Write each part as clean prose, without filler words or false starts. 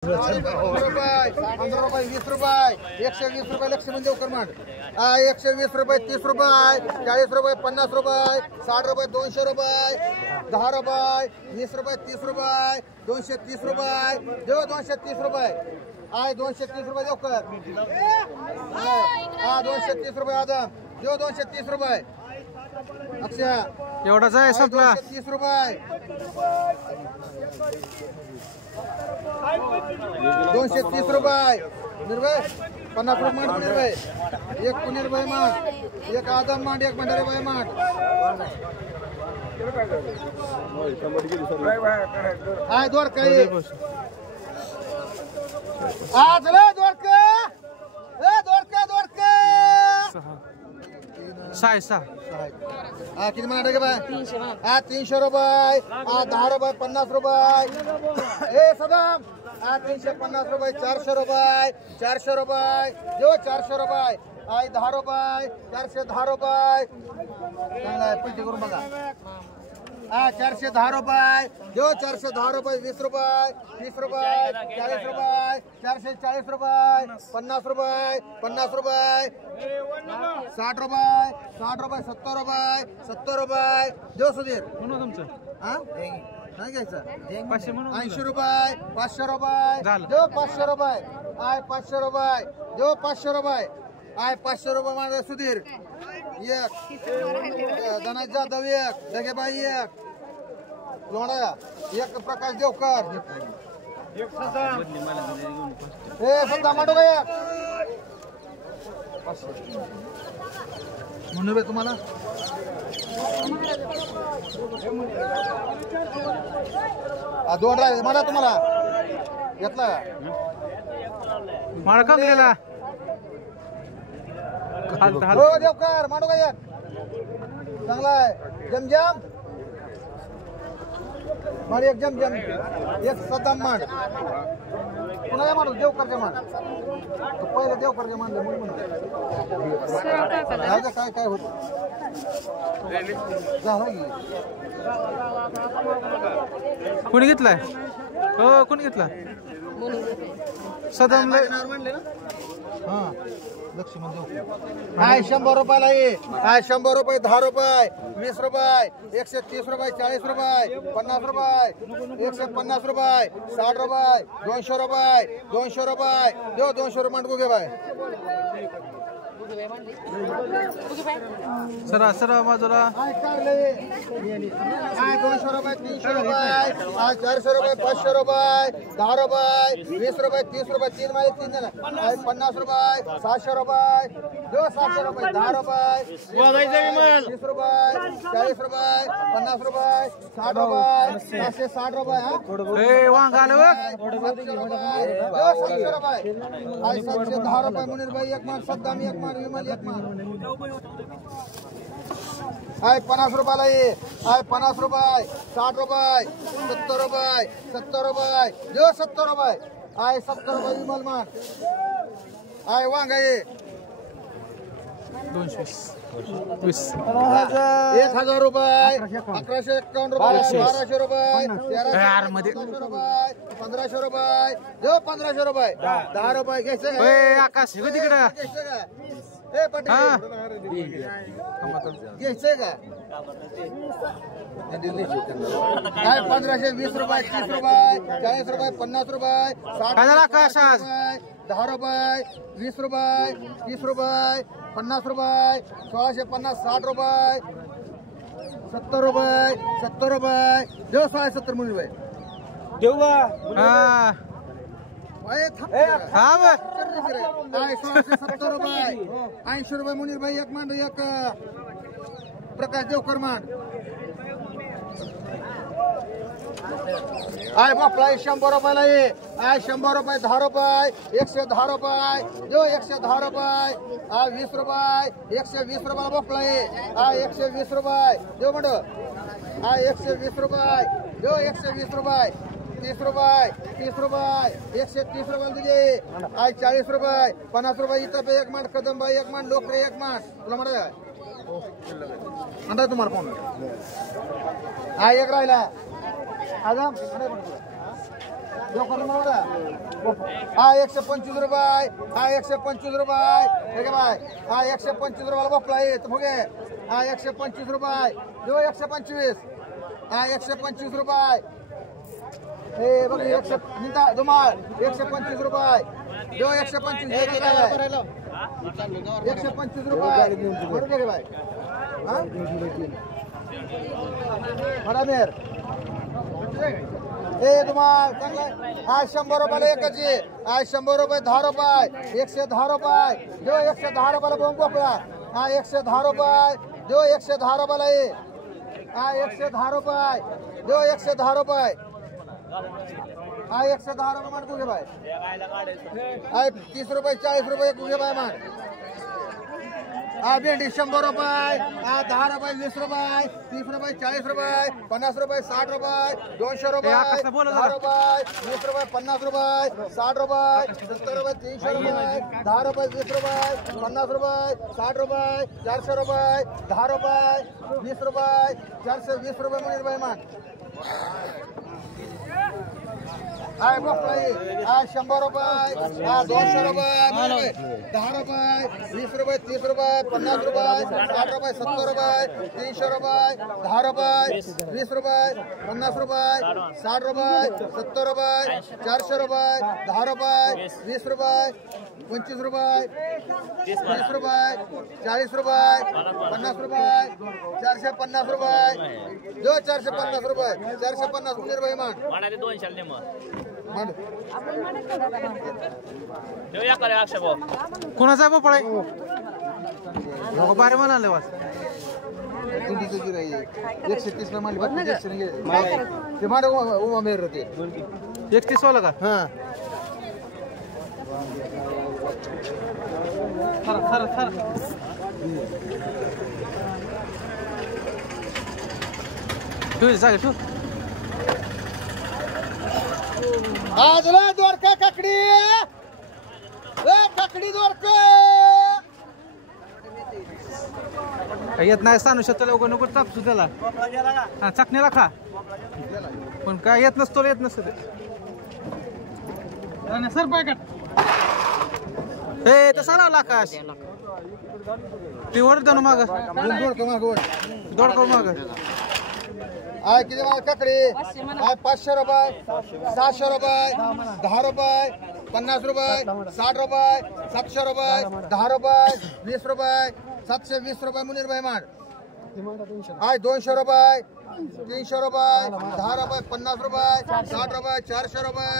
रुपये 15 रुपये 20 रुपये 120 रुपये लक्ष्मण देवकर मांड 120 रुपये 30 रुपये 40 रुपये 50 रुपये 60 रुपये 200 रुपये 10 रुपये 20 रुपये 30 रुपये 230 रुपये देव 230 रुपये 230 रुपये देवकर 230 रुपये आदम देव 230 रुपये अक्षय एवढाच आहे संपला 230 रुपये 230 रुपये निर्भय 50 रुपये मांड निर्भय एक निर्भय मांड एक आदम मांड एक भंडारे बाई मांड हाय द्वारका आज रे द्वारका किती म्हणा बाय 300 रुपये 10 रुपये 50 रुपये सदाम 350 रुपये 400 रुपये 400 रुपये जो 400 रुपये 10 रुपये 410 रुपये चांगला पैसे करून बघा 410 रुपये जो 410 रुपये 20 रुपये 30 रुपये 40 रुपये 440 रुपये 50 रुपये 50 रुपये 60 रुपये 70 रुपये 70 रुपये जो सुधीर तुमचं नाही घ्यायचं 500 रुपये 500 रुपये जो 500 रुपये 500 रुपये जो 500 रुपये 500 रुपये माझा सुधीर एक धनाज जाधव एक ढगेबाई एक लोणा एक प्रकाश देवकर सध्या मांडू का एक म्हणून बे तुम्हाला दोन राहिले मला तुम्हाला घेतला माळ कमलेला हो देवकर मांडू का एक चांगला आहे जमजम मार एक जमजम एक सद्दाम मांड पुन्हा काय मांडू देवकरचे मांड पहिले देवकरचे मांडले म्हणून काय काय होत कोणी घेतलाय हो कोणी घेतला सदाम म्हणले ना हा लक्ष्मण देवकर 100 रुपयाला ये 100 रुपये 10 रुपये 20 रुपये 130 रुपये 40 रुपये 50 रुपये 150 रुपये 60 रुपये 200 रुपये 200 रुपये देव 200 रुपये मांडू घे बाय सरा बाजूला 200 रुपये 300 रुपये 400 रुपये 500 रुपये 10 रुपये 20 रुपये 30 रुपये 3 माले 3 जण 50 रुपये 700 रुपये जो 700 रुपये 10 रुपये 30 रुपये 40 रुपये 50 रुपये 60 रुपये 760 रुपये वांग आलं 700 रुपये 710 रुपये मुनीर भाई एक मान सद्दाम एक मान विमल एक मान 50 रुपयाला ये 50 रुपये 60 रुपये 70 रुपये 70 रुपये जो 70 रुपये 70 रुपये विमल मान वांगा ये 220 1000 रुपये 1151 रुपये 1200 रुपये 1300 रुपये 1500 रुपये जो 1500 रुपये 10 रुपये घ्यायचं आकाश तिकडं घ्यायचंय का काय 1520 रुपये 30 रुपये 40 रुपये 50 रुपये 60 रुपये 10 रुपये 20 रुपये 30 रुपये 50 रुपये 1650 60 रुपये 70 रुपये 70 रुपये देव 70 मुली रुपये देऊ का 70 रुपये 80 रुपये मुनीर भाई एक मांड एक प्रकाश देवकर मांड बापला 100 रुपयाला ये 100 रुपये 10 रुपये 110 रुपये जो 110 रुपये 20 रुपये 120 रुपयाला बापला ये 120 रुपये देव म्हणतो 120 रुपये जो 120 रुपये 30 रुपये 30 रुपये 130 रुपये तुझे 40 रुपये 50 रुपये इथं पे एक मांड कदमबाई एक मांड लोकरे एक मांड तुला म्हणता तुम्हाला फोन एक राहिला आजम हा 125 रुपये हा 125 रुपये ठीक आहे बाय हा 125 रुपयाला भोपळा आहे बघे हा 125 रुपये देऊ 125 हा 125 रुपये हे बघ 100 धुमाळ 125 रुपये देऊ 125 125 रुपये बरोबर आहे बाय हा बराबर हे तुम्हाला चांगलं हा 100 रुपयाला एकच आहे हा 100 रुपये 10 रुपये 110 रुपये देऊ 110 रुपयाला बोंब भोपळा हा 110 रुपये देऊ 110 रुपयाला आहे हा 110 रुपये देऊ 110 रुपये हा 110 रुपये मान कुठे बाय हा 30 रुपये 40 रुपये कुठे बाय मान हा भेंडी 100 रुपये हा 10 रुपये 20 रुपये 30 रुपये 40 रुपये 50 रुपये 60 रुपये 200 रुपये 10 रुपये 20 रुपये 50 रुपये 60 रुपये 70 रुपये 300 रुपये 10 रुपये 20 रुपये 50 रुपये 60 रुपये 400 रुपये 10 रुपये 20 रुपये 420 रुपये मुनीर भाई मान हाय बघताय हा 100 रुपये हा 200 रुपये 10 रुपये 20 रुपये 30 रुपये 50 रुपये 60 रुपये 70 रुपये 300 रुपये 10 रुपये 20 रुपये 50 रुपये 60 रुपये 70 रुपये 400 रुपये 10 रुपये 20 रुपये 25 रुपये 30 रुपये 40 रुपये 50 रुपये 450 रुपये जो 450 रुपये 450 मुनीर भाई मान कोणाचा भोपळा आहे नको बारे म्हणाले वास 130 ला मांडली ते मांड उमा मेर होते 31 वाला का हा तू जागे तू आज द्वारका काकडी काकडी द्वारका येत नाही सांगू शकतो लोक नको चापसू त्याला हा चकण्याला खा पण काय येत नसतो येत नसतं सर पाय हे तसा लावला आकाश ती ओढ जाणू माग दोड करू माग आय किती मला काकडी आय 500 रुपये 600 रुपये 10 रुपये 50 रुपये 60 रुपये 700 रुपये 10 रुपये 20 रुपये 720 रुपये मुनीर भाई मान आय 200 रुपये 300 रुपये 10 रुपये 50 रुपये 60 रुपये 400 रुपये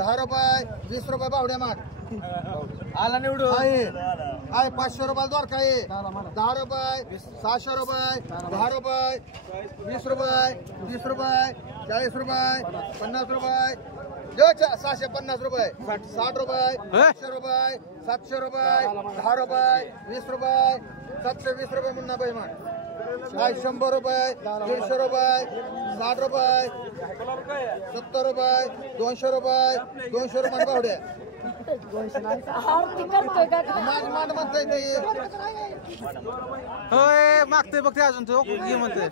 10 रुपये 20 रुपये बावड्या मान आला निवडू आय 500 रुपये द्वारका आहे 10 रुपये 600 रुपये 10 रुपये 20 रुपये 30 रुपये 40 रुपये 50 रुपये जो 650 रुपये 60 रुपये 700 रुपये 700 रुपये 10 रुपये 20 रुपये 720 रुपये मुन्ना भाई मान आय 100 रुपये 150 रुपये 60 रुपये 70 रुपये 200 रुपये 200 रुपये बावड्या मान म्हणताय ते होय मागतोय बघ ते अजून तो घे म्हणतोय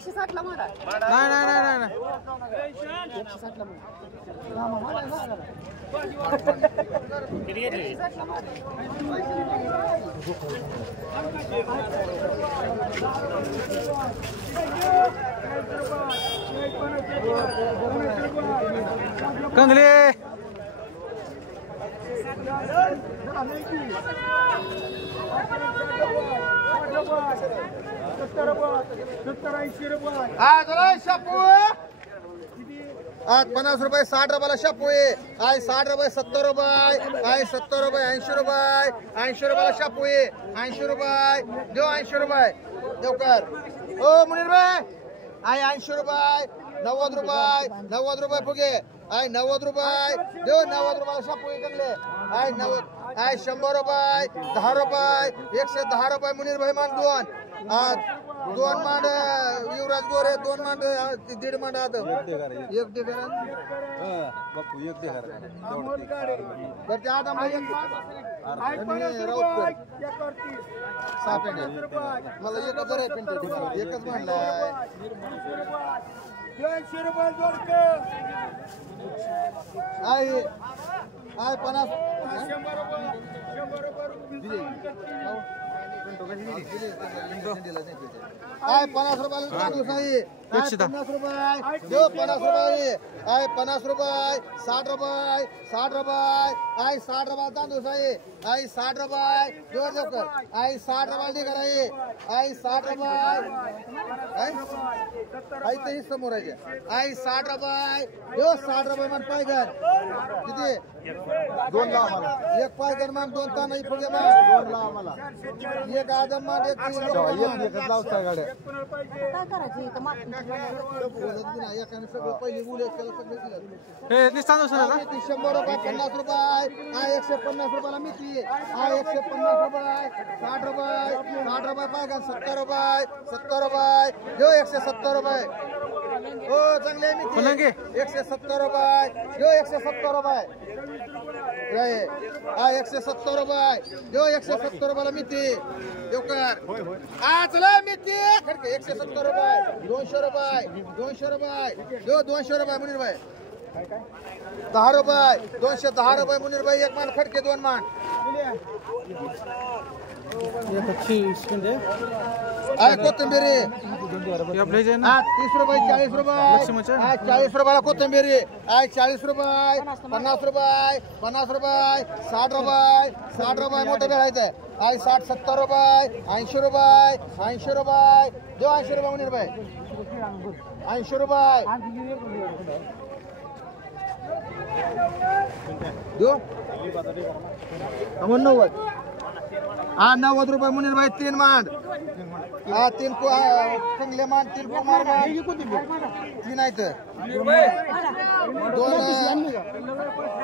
नाही नाही नाही नाही कंगले शापू आज 50 रुपये 60 रुपयाला शापू आहे आय 60 रुपये 70 रुपये आय 70 रुपये 80 रुपये 80 रुपयाला शापू आहे 80 रुपये देऊ 80 रुपये देऊ कर ओ मुनीर भाई आय 80 रुपये 90 रुपये 90 रुपये फुगे आय 90 रुपये देऊ 90 रुपयाला शापू आहे चांगले आय 90 आय 100 रुपये 10 रुपये 110 रुपये मुनीर भाई मान दोन मांड युवराज गोरे 2 मांड 1.5 मांड आता एक दे करा बापू एक दे करा बरं आता मला मला एकच बरं पेंट एकच म्हणलाय आहे 50 आहे 50 रुपयाला तांदूळ आहे 50 रुपये देऊ 50 रुपये आहे 50 रुपये 60 रुपये 60 रुपये आहे 60 रुपये तांदूळ आहे 60 रुपये देऊ लवकर आहे 60 रुपये निघा आहे 60 रुपये आहे तेही समोर आहे 60 रुपये देऊ 60 रुपये मन पायगन किती 2 ला आम्हाला एक पायगन मान 2 ताना पुढे मान 2 ला आम्हाला एक आदम मान एक लावता गाड्या काय करायचं इथं पहिली बोल हे निस्तांदूळ सर आता 100 रुपये 50 रुपये 150 रुपयाला मिठी 150 रुपये 60 रुपये 60 रुपये पायगन 70 रुपये 70 रुपये देऊ 170 रुपये हो चांगले मिठी 170 रुपये देऊ 170 रुपये 170 रुपये देऊ 170 रुपयाला मिठी देऊ कर चला मिठी 170 रुपये 200 रुपये 200 रुपये देऊ 200 रुपये मुनीर भाई 10 रुपये 210 रुपये मुनीर भाई एक मान खडके 2 मान कोथिंबीरी 30 रुपये 40 रुपये 40 रुपयाला कोथिंबीरी 40 रुपये 50 रुपये 50 रुपये 60 रुपये 60 रुपये मोठं भेळायचं आहे 60 70 रुपये 80 रुपये 80 रुपये देऊ 80 रुपये मुनीर भाई 80 रुपये देऊ 90 90 रुपये मुनीर भाई 3 मांड 3 चांगले मान 3 कुमार मान 3 आहेत 2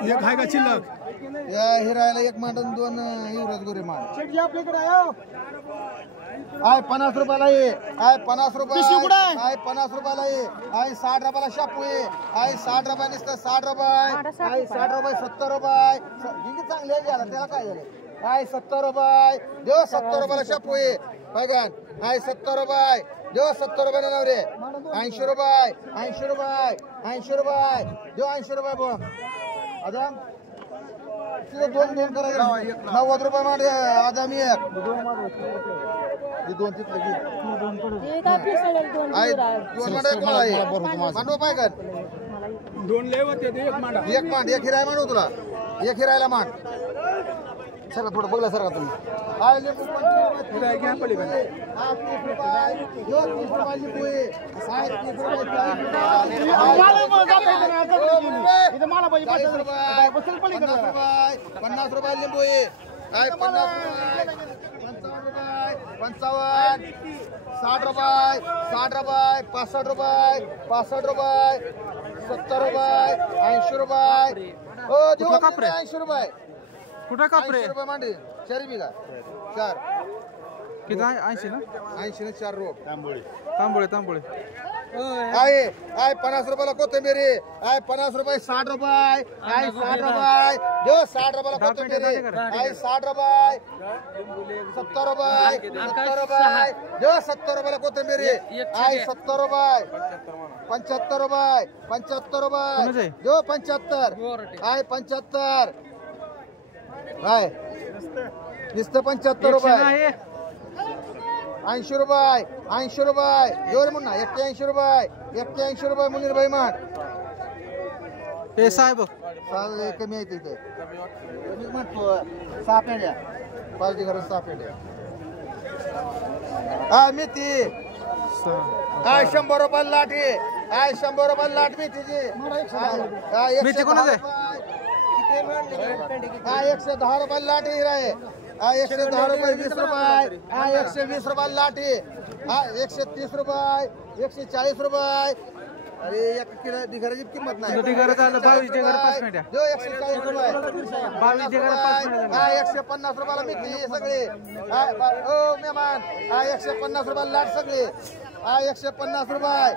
एक आहे का शिल्लक हिरायला 1 मांड 2 युवराज गोरे मान आहे 50 रुपयाला आहे 50 रुपये आहे 50 रुपयाला आहे 60 रुपयाला शापू आहे 60 रुपये नुसतं 60 रुपये आहे 60 रुपये 70 रुपये चांगले आहे त्याला काय झालं आहे 70 रुपये देऊ 70 रुपयाला शापू आहे बघन आहे 70 रुपये देऊ 70 रुपये नवरे 80 रुपये 80 रुपये 80 रुपये देऊ 80 रुपये बोल आदम तिथं 2 करायचं 90 रुपये मांड आदम एक 2 तिथलं आहे 2 मांड एक आहे मांडव पायगन 2 लय होते एक मांडा एक मांड एक हिराय मांडव तुला एक हिरायला मांड सर थोडं बघला सर का तुम्ही आहे लिंबू 25 रुपये घ्या पलीकडे 30 रुपये 30 रुपये लिंबू आहे 30 रुपये 50 रुपये लिंबू आहे 50 रुपये 55 60 रुपये 60 रुपये 65 रुपये 65 रुपये 70 रुपये 80 रुपये हो देऊ 80 रुपये कुठं कापरे 80 रुपये मांडी 4 बिघा 4 किती 80 ना 80 ने 4 रोप तांबोळे तांबोळे आहे 50 रुपयाला कोथिंबीरी आहे 50 रुपये 60 रुपये आहे 60 रुपये देऊ 60 रुपयाला कोथिंबीरी आहे 60 रुपये 70 रुपये 70 रुपये देऊ 70 रुपयाला कोथिंबीरी आहे 70 रुपये 75 रुपये 75 रुपये देऊ 75 आहे 75 आहे नुसतं 75 रुपये 80 रुपये 80 रुपये जोर म्हणा 81 रुपये 81 रुपये मुनीर भाई मान हे साहेब चाल कमी आहे तिथे मी म्हणतो 6 पेंड्या पालटी करून 6 पेंड्या मेथी 100 रुपये लाठी 100 रुपये लाट मेथीची मेथी कोणाचं आहे 110 रुपये लाठी आहे 110 रुपये 20 रुपये 120 रुपये लाठी 130 रुपये 140 रुपये अरे एक किलो दिघराची किंमत नाही दिघरा झालं 22 दिघरा 5 मिनिटं जो 140 रुपये 22 दिघरा 5 मिनिटं 150 रुपयाला मिळते सगळे ओ मेहमान 150 रुपयाला लाट सगळे 150 रुपये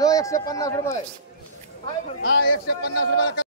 जो 150 रुपये 150 रुपयाला